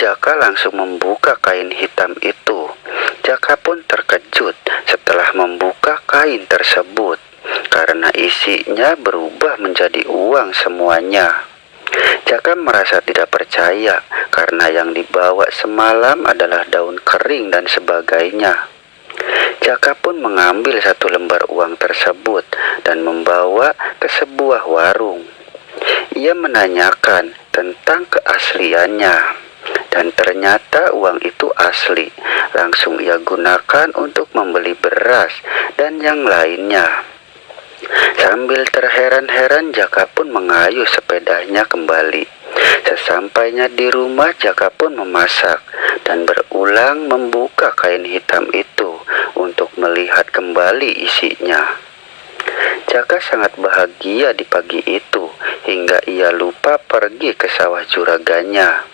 Jaka langsung membuka kain hitam itu. Jaka pun terkejut setelah membuka kain tersebut, karena isinya berubah menjadi uang semuanya. Jaka merasa tidak percaya karena yang dibawa semalam adalah daun kering dan sebagainya. Jaka pun mengambil satu lembar uang tersebut dan membawa ke sebuah warung. Ia menanyakan tentang keasliannya, dan ternyata uang itu asli. Langsung ia gunakan untuk membeli beras dan yang lainnya. Sambil terheran-heran, Jaka pun mengayuh sepedanya kembali. Sesampainya di rumah, Jaka pun memasak dan berulang membuka kain hitam itu untuk melihat kembali isinya. Jaka sangat bahagia di pagi itu hingga ia lupa pergi ke sawah juraganya.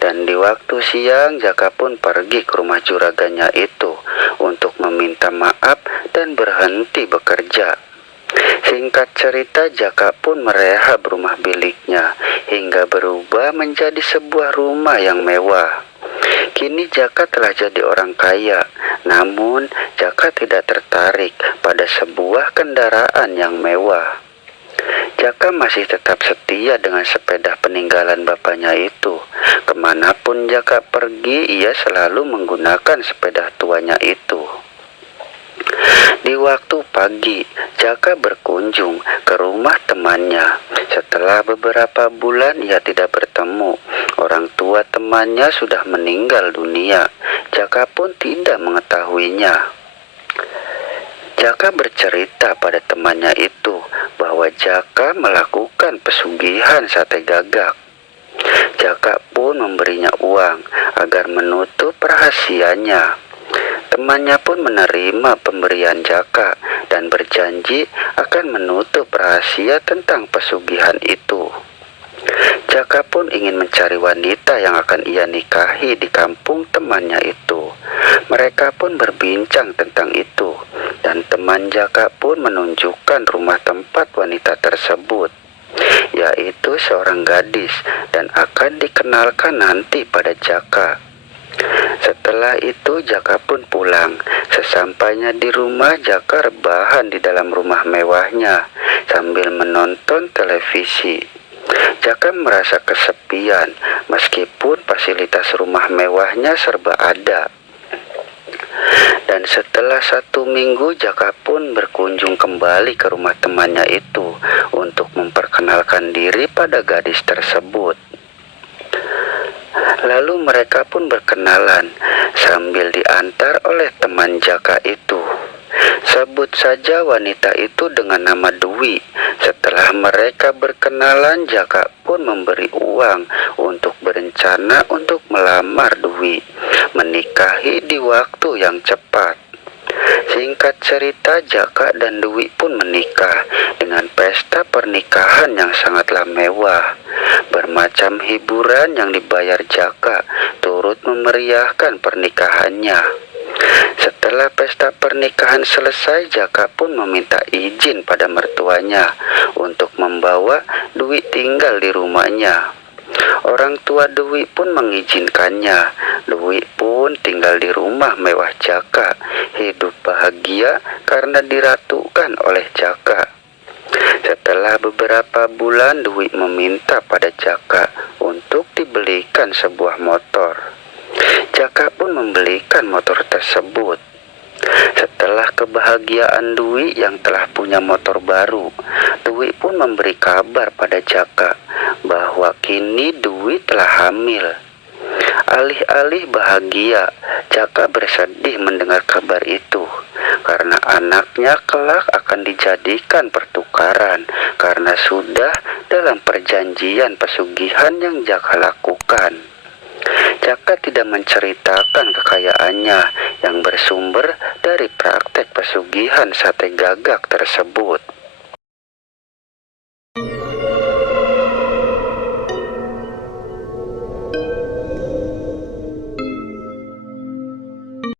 Dan di waktu siang, Jaka pun pergi ke rumah juraganya itu untuk meminta maaf dan berhenti bekerja. Singkat cerita, Jaka pun merehab rumah biliknya hingga berubah menjadi sebuah rumah yang mewah. Kini Jaka telah jadi orang kaya, namun Jaka tidak tertarik pada sebuah kendaraan yang mewah. Jaka masih tetap setia dengan sepeda peninggalan bapaknya itu. Kemanapun Jaka pergi, ia selalu menggunakan sepeda tuanya itu. Di waktu pagi, Jaka berkunjung ke rumah temannya. Setelah beberapa bulan ia tidak bertemu. Orang tua temannya sudah meninggal dunia. Jaka pun tidak mengetahuinya. Jaka bercerita pada temannya itu bahwa Jaka melakukan pesugihan sate gagak. Jaka pun memberinya uang agar menutup rahasianya. Temannya pun menerima pemberian Jaka dan berjanji akan menutup rahasia tentang pesugihan itu. Jaka pun ingin mencari wanita yang akan ia nikahi di kampung temannya itu. Mereka pun berbincang tentang itu, dan teman Jaka pun menunjukkan rumah tempat wanita tersebut, yaitu seorang gadis, dan akan dikenalkan nanti pada Jaka. Setelah itu Jaka pun pulang. Sesampainya di rumah, Jaka rebahan di dalam rumah mewahnya sambil menonton televisi. Jaka merasa kesepian meskipun fasilitas rumah mewahnya serba ada. Dan setelah 1 minggu, Jaka pun berkunjung kembali ke rumah temannya itu untuk memperkenalkan diri pada gadis tersebut. Lalu mereka pun berkenalan sambil diantar oleh teman Jaka itu. Sebut saja wanita itu dengan nama Dwi. Setelah mereka berkenalan, Jaka pun memberi uang untuk berencana untuk melamar Dwi, menikahi di waktu yang cepat. Singkat cerita, Jaka dan Dwi pun menikah dengan pesta pernikahan yang sangatlah mewah. Bermacam hiburan yang dibayar Jaka turut memeriahkan pernikahannya. Setelah pesta pernikahan selesai, Jaka pun meminta izin pada mertuanya untuk membawa Dwi tinggal di rumahnya. Orang tua Dwi pun mengizinkannya. Dwi pun tinggal di rumah mewah Jaka, hidup bahagia karena diratukan oleh Jaka. Setelah beberapa bulan, Dwi meminta pada Jaka untuk dibelikan sebuah motor. Jaka pun membelikan motor tersebut. Setelah kebahagiaan Dwi yang telah punya motor baru, Dwi pun memberi kabar pada Jaka bahwa kini Dwi telah hamil. Alih-alih bahagia, Jaka bersedih mendengar kabar itu, karena anaknya kelak akan dijadikan pertukaran karena sudah dalam perjanjian pesugihan yang Jaka lakukan. Jaka tidak menceritakan kekayaannya yang bersumber dari praktek pesugihan sate gagak tersebut.